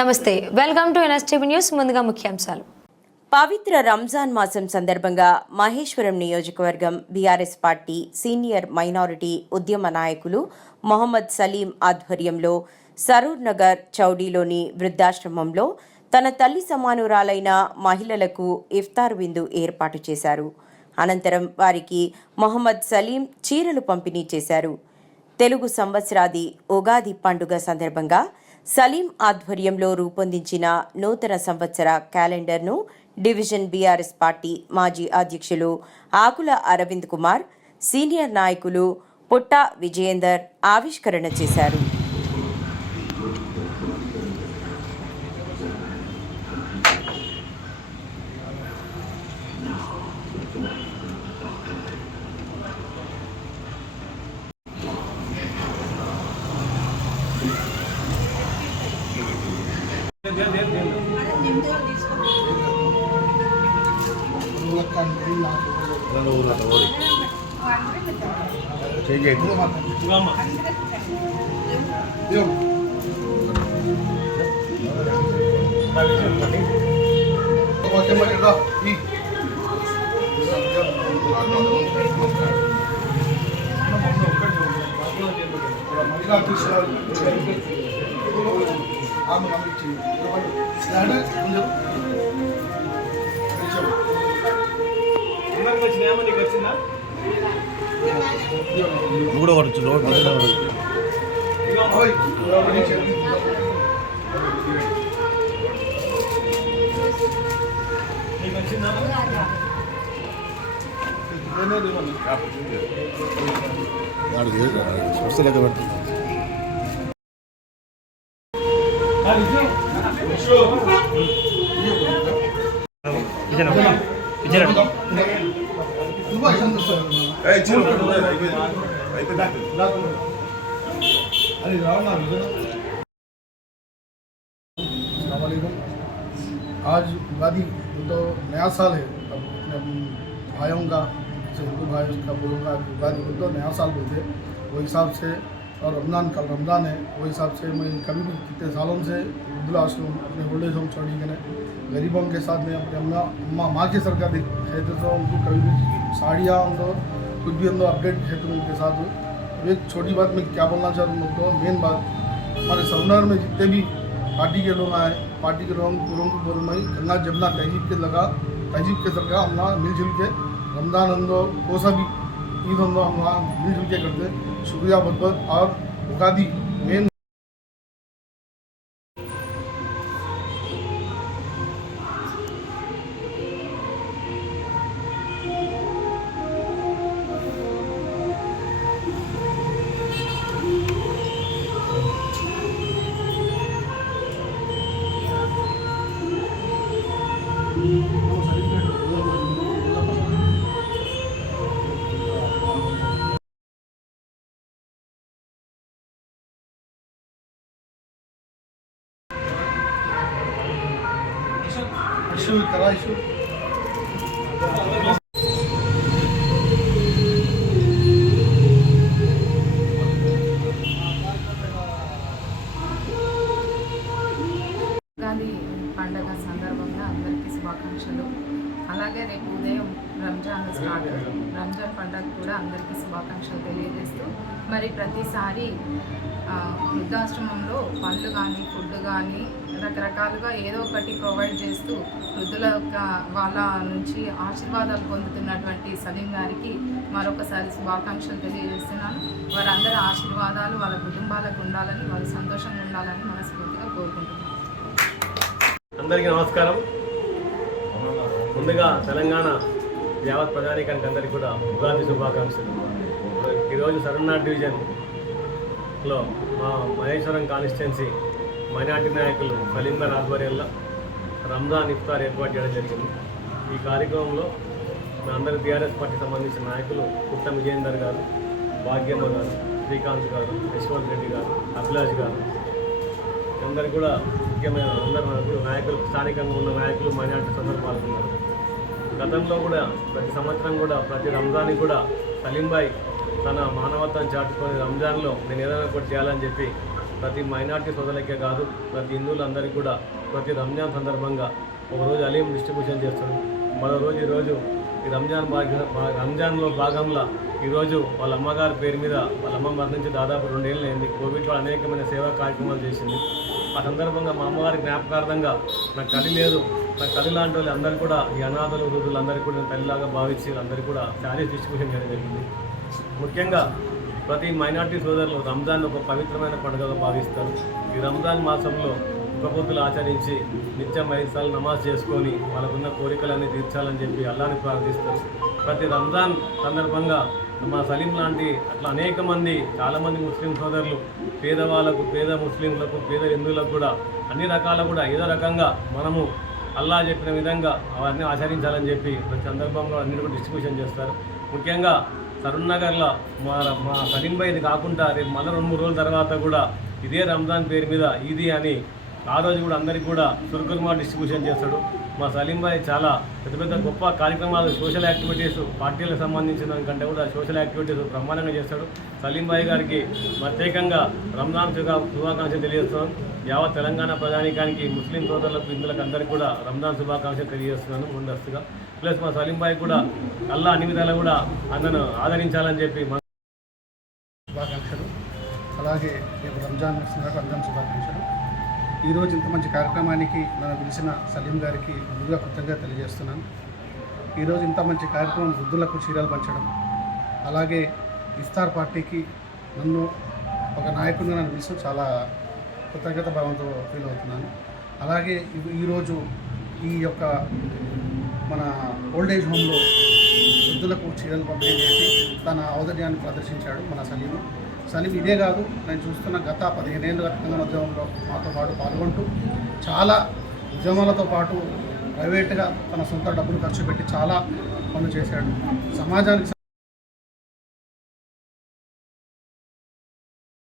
నమస్తే, welcome to NSTV news. ముందుగా ముఖ్యాంశాలు. పవిత్ర రంజాన్ మాసం సందర్భంగా మహేశ్వరం నియోజకవర్గం బీఆర్ఎస్ పార్టీ సీనియర్ మైనారిటీ ఉద్యమ నాయకులు మొహమ్మద్ సలీం ఆధ్వర్యంలో సరూర్ నగర్ చౌడీలోని వృద్ధాశ్రమంలో తన తల్లి సమానురాలైన మహిళలకు ఇఫ్తార్ విందు ఏర్పాటు చేశారు. అనంతరం వారికి మొహమ్మద్ సలీం చీరలు పంపిణీ చేశారు. తెలుగు సంవత్సరాది ఉగాది పండుగ సందర్భంగా సలీం ఆధ్వర్యంలో రూపొందించిన నూతన సంవత్సర క్యాలెండర్ను డివిజన్ బీఆర్ఎస్ పార్టీ మాజీ అధ్యక్షులు ఆకుల అరవింద్ కుమార్, సీనియర్ నాయకులు పుట్ట విజయేందర్ ఆవిష్కరణ చేశారు. కూడా కొడచ్చు లోడ్ వస్తే లెక్క పెడుతుంది. आज उगादी तो नया साल है, अपने भाइयों का, हिंदू भाइयों का बोलूँगा उगादी तो नया साल बोलते हैं वो हिसाब से। और रमज़ान कल रमज़ान है वो हिसाब से मैं कभी भी कितने सालों से वृद्धाश्रम अपने ओल्ड एज होम छोड़ी के गरीबों के साथ में अपने अम्मा माँ के सरकार देते तो उनको कभी भी साड़ियाँ उनको कुछ भी उनको अपडेट खेतों उनके साथ। एक छोटी बात मैं क्या बोलना चाह रहा हूँ उनको, मेन बात हमारे समुदाय में जितने भी पार्टी के लोग आए, पार्टी के लोगों को बोल रही गंगा जमुना तहजीब के सरकार हम लोग मिलजुल के रमज़ान हम लोग को सा भी ईद हम लोग मिलजुल के करते हैं। शुक्रिया बहुत बहुत। और उगादी मेन इशू करा इशू ఉగాది పండగ సందర్భంగా అందరికీ శుభాకాంక్షలు. అలాగే రేపు ఉదయం రంజాన్ స్టార్ట్, రంజాన్ పండగ కూడా అందరికీ శుభాకాంక్షలు తెలియజేస్తూ మరి ప్రతిసారి వృద్ధాశ్రమంలో పండ్లు కానీ ఫుడ్ కానీ రకరకాలుగా ఏదో ఒకటి ప్రొవైడ్ చేస్తూ వృద్ధుల వాళ్ళ నుంచి ఆశీర్వాదాలు పొందుతున్నటువంటి సలీం గారికి మరొకసారి శుభాకాంక్షలు తెలియజేస్తున్నాను. వారందరి ఆశీర్వాదాలు వాళ్ళ కుటుంబాలకు ఉండాలని, వాళ్ళు సంతోషంగా ఉండాలని మనస్ఫూర్తిగా కోరుకుంటున్నాను. అందరికీ నమస్కారం. ముందుగా తెలంగాణ యావత్ ప్రజానీకానికి అందరికీ కూడా ఉగాది శుభాకాంక్షలు. ఈరోజు సరూర్ డివిజన్లో మా మహేశ్వరం కాన్స్టిట్యున్సీ మైనార్టీ నాయకులు సలీం గారి ఆధ్వర్యంలో రంజాన్ ఇఫ్తార్ ఏర్పాటు చేయడం జరిగింది. ఈ కార్యక్రమంలో మా అందరి బీఆర్ఎస్ పార్టీకి సంబంధించిన నాయకులు పుట్ట విజయేందర్ గారు, భాగ్యమ్మ గారు, శ్రీకాంత్ గారు, యశ్వంత్ రెడ్డి గారు, అభిలాష్ గారు, అందరికీ కూడా ముఖ్యమైన అందరు నాయకులు, స్థానికంగా ఉన్న నాయకులు మైనార్టీ అందరూ పాల్గొన్నారు. గతంలో కూడా ప్రతి సంవత్సరం కూడా ప్రతి రంజాన్కి కూడా సలీం భాయ్ తన మానవత్వాన్ని చాటుకొని రంజాన్లో నేను ఏదైనా కూడా చేయాలని చెప్పి ప్రతి మైనార్టీ సోదరులకే కాదు ప్రతి హిందువులందరికీ కూడా ప్రతి రంజాన్ సందర్భంగా ఒకరోజు అలీం డిస్ట్రిబ్యూషన్ చేస్తాడు. మరో రోజు ఈరోజు ఈ రంజాన్లో భాగంలో ఈరోజు వాళ్ళ అమ్మగారి పేరు మీద వాళ్ళ అమ్మ మరణించి దాదాపు 2 ఏళ్ళు అయింది. కోవిడ్లో అనేకమైన సేవా కార్యక్రమాలు చేసింది. ఆ సందర్భంగా మా అమ్మగారి జ్ఞాపకార్థంగా నాకు తల్లి లేదు, నాకు తల్లి లాంటి వాళ్ళు అందరూ కూడా ఈ అనాథలు వృద్ధులందరికీ కూడా తల్లిలాగా భావించి అందరికీ కూడా శారీస్ డిస్ట్రిబ్యూషన్ చేయడం జరిగింది. ముఖ్యంగా ప్రతి మైనార్టీ సోదరులు రంజాన్ ఒక పవిత్రమైన పండుగగా భావిస్తారు. ఈ రంజాన్ మాసంలో ఉపబుద్ధులు ఆచరించి నిత్యం 5 సార్లు నమాజ్ చేసుకొని వాళ్ళకున్న కోరికలన్నీ తీర్చాలని చెప్పి అల్లాని ప్రార్థిస్తారు. ప్రతి రంజాన్ సందర్భంగా మా సలీం లాంటి అట్లా అనేక మంది చాలామంది ముస్లిం సోదరులు పేదవాళ్ళకు, పేద ముస్లింలకు, పేద హిందువులకు కూడా అన్ని రకాల కూడా ఏదో రకంగా మనము అల్లా చెప్పిన విధంగా అవన్నీ ఆచరించాలని చెప్పి ప్రతి సందర్భంలో అన్ని కూడా డిస్ట్రిబ్యూషన్ చేస్తారు. ముఖ్యంగా సరూర్ నగర్లో మా సలీం భాయ్ ఇది కాకుండా రేపు మళ్ళీ 2-3 రోజుల తర్వాత కూడా ఇదే రంజాన్ పేరు మీద ఈదీ అని ఆ రోజు కూడా అందరికీ కూడా సురుకుర్మా డిస్ట్రిబ్యూషన్ చేస్తాడు. మా సలీం భాయ్ చాలా పెద్ద పెద్ద గొప్ప కార్యక్రమాలు, సోషల్ యాక్టివిటీస్, పార్టీలకు సంబంధించిన దానికంటే కూడా సోషల్ యాక్టివిటీస్ బ్రహ్మాండంగా చేస్తాడు. సలీం భాయ్ గారికి ప్రత్యేకంగా రంజాన్ శుభాకాంక్షలు తెలియజేస్తున్నాను. యావత్ తెలంగాణ ప్రజానీకానికి, ముస్లిం సోదరులకు, హిందువులకు అందరికీ కూడా రంజాన్ శుభాకాంక్షలు తెలియజేస్తున్నాను ముందస్తుగా. ప్లస్ మా సలీం భాయ్ కూడా అల్లా అన్ని విధాలు కూడా అన్నను ఆదరించాలని చెప్పి శుభాకాంక్షలు. అలాగే రేపు రంజాన్ వస్తున్నారు, రంజాన్ శుభాకాంక్షలు. ఈరోజు ఇంత మంచి కార్యక్రమానికి నన్ను పిలిచిన సలీం గారికి ముందుగా కృతజ్ఞత తెలియజేస్తున్నాను. ఈరోజు ఇంత మంచి కార్యక్రమం, వృద్ధులకు చీరలు పంచడం, అలాగే ఇఫ్తార్ పార్టీకి నన్ను ఒక నాయకుడిగా నన్ను పిలిచి చాలా కృతజ్ఞత భావంతో ఫీల్ అవుతున్నాను. అలాగే ఈరోజు ఈ యొక్క మన ఓల్డేజ్ హోమ్లో వృద్ధులకు చీరలు పంపిణీ చేసి తన ఔదార్యాన్ని ప్రదర్శించాడు మన సలీం. ఇదే కాదు, నేను చూస్తున్న గత 15 ఏళ్ళ తెలంగాణ ఉద్యమంలో మాతో పాటు పాల్గొంటూ చాలా ఉద్యమాలతో పాటు ప్రైవేట్గా తన సొంత డబ్బులు ఖర్చు పెట్టి చాలా పనులు చేశాడు. సమాజానికి